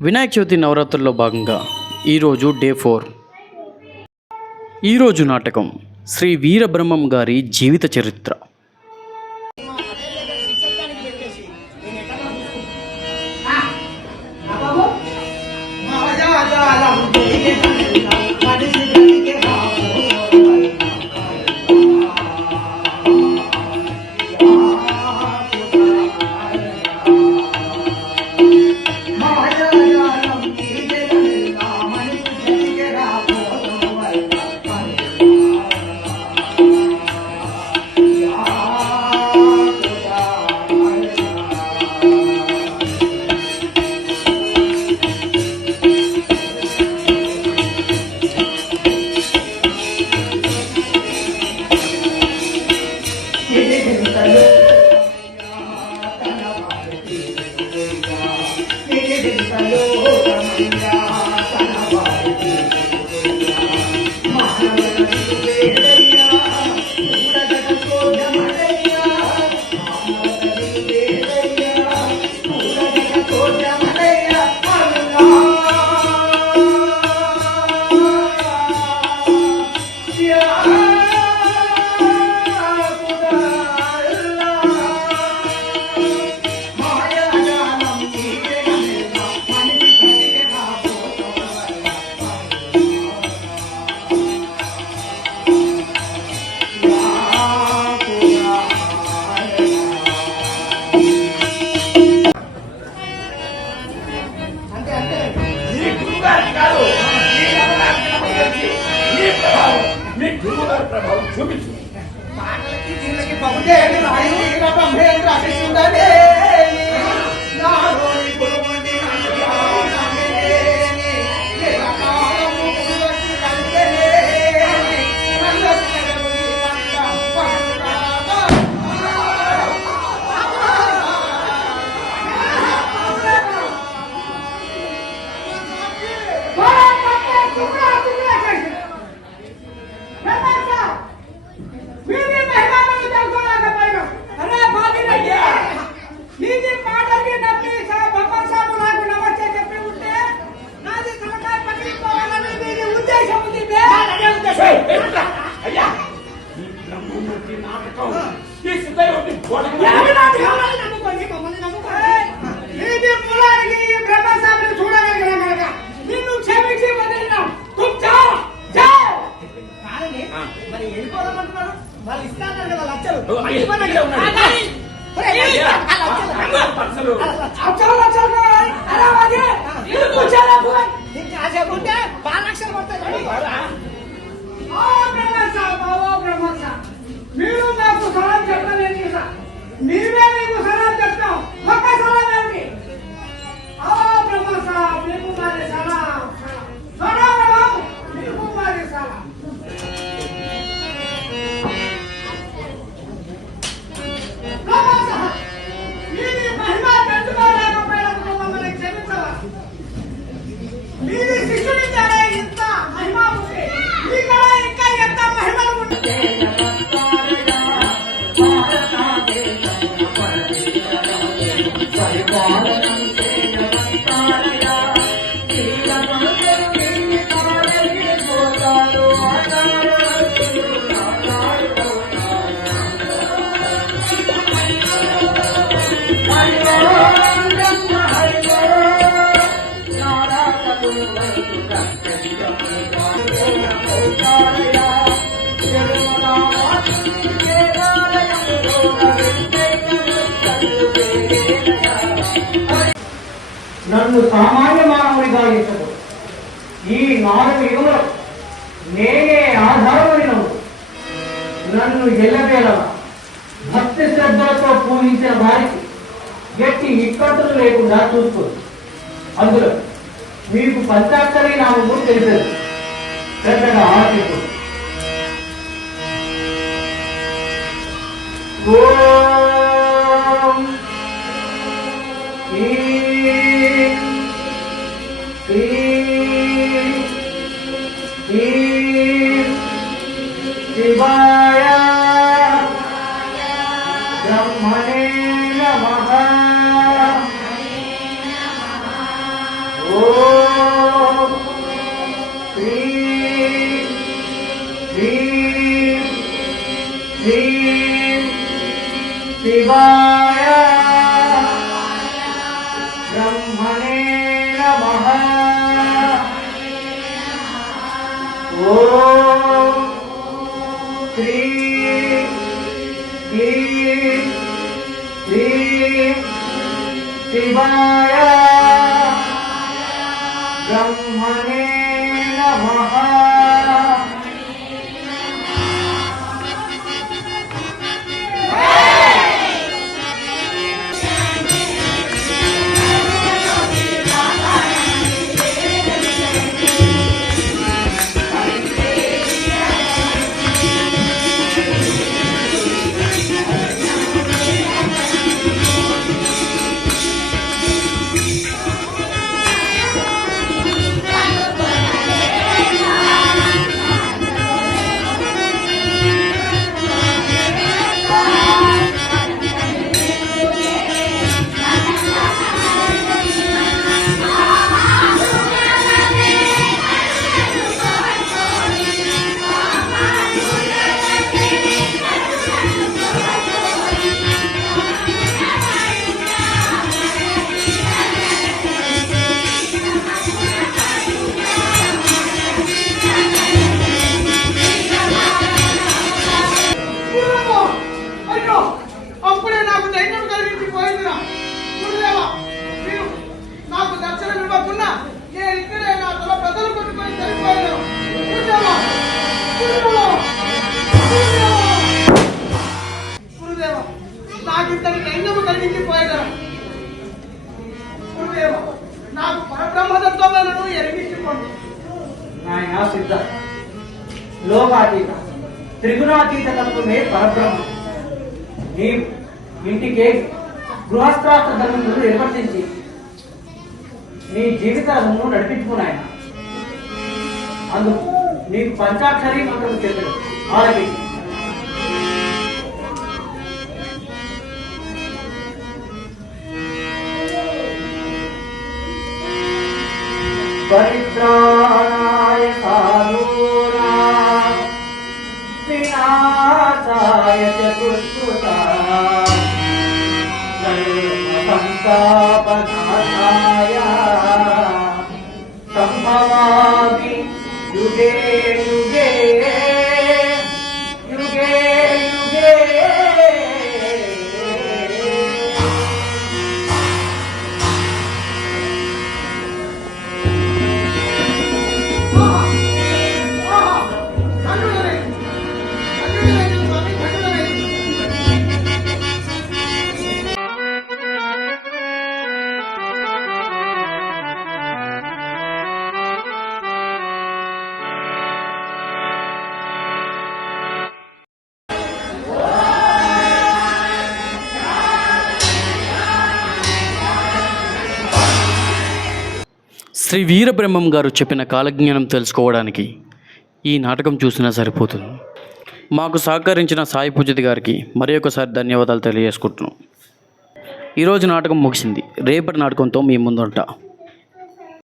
వినాయక చవితి నవరాత్రుల్లో భాగంగా ఈరోజు డే 4. ఈరోజు నాటకం శ్రీ వీరబ్రహ్మం గారి జీవిత చరిత్ర. నన్ను సామాన్య మానవుడిగా ఎంచుకో. ఈ 4 యుగములు నేనే ఆధారమైనవు. నన్ను ఎల్లవేళ భక్తి శ్రద్ధలతో పూజించిన వారికి గట్టి ఇక్కట్లు లేకుండా చూసుకో. అందులో మీకు పంచాక్షరి నామము తెలిసేది. శ్రద్ధగా ఆశించు. शिवाय ब्रह्मणे नमः। ह्रीं ह्रीं शिवाय ब्रह्मणे नमः। ॐ श्रीं ह्रीं ह्रीं शिवाय ब्रह्मणे नमः। అయ్యో అప్పుడే నాకు ధైర్యం కలిగించిపోయిందిరా. గురుదేవా, మీరు నాకు దర్శనం ఇవ్వకుండా నేను ఇక్కడే నా తల ప్రజలు కొట్టుకొని చనిపోయాను. గురుదేవా, గురుదేవా, గురుదేవా, గురుదేవా, నాకు ఇంతటి ధైర్యం కలిగించిపోయేదరా. గురుదేవా, నాకు పరబ్రహ్మతత్వములను ఎరిగించుకోండి. నాయనా సిద్ధ, లోకాతీత త్రిగుణాతీత తత్వమే పరబ్రహ్మ. నీ ఇంటికే గృహస్థాస్త్ర ధర్మములు నిర్వర్తించి నీ జీవితాలను నడిపించుకున్నాయన. అందుకు నీకు పంచాక్షరి మంత్రం తెలుసు. ఆలకి పరిత్రాణాయ సాధూనాం వినాశాయ చ దుష్కృతాం సర్వసంతాపనాశాయ సంభవామి యుగే యుగే యుగే యుగే. శ్రీ వీరబ్రహ్మం గారు చెప్పిన కాలజ్ఞానం తెలుసుకోవడానికి ఈ నాటకం చూసినా సరిపోతుంది. మాకు సహకరించిన సాయి పూజిత్ గారికి మరి ఒకసారి ధన్యవాదాలు తెలియజేసుకుంటున్నాం. ఈరోజు నాటకం ముగిసింది. రేపటి నాటకంతో మీ ముందుంటా.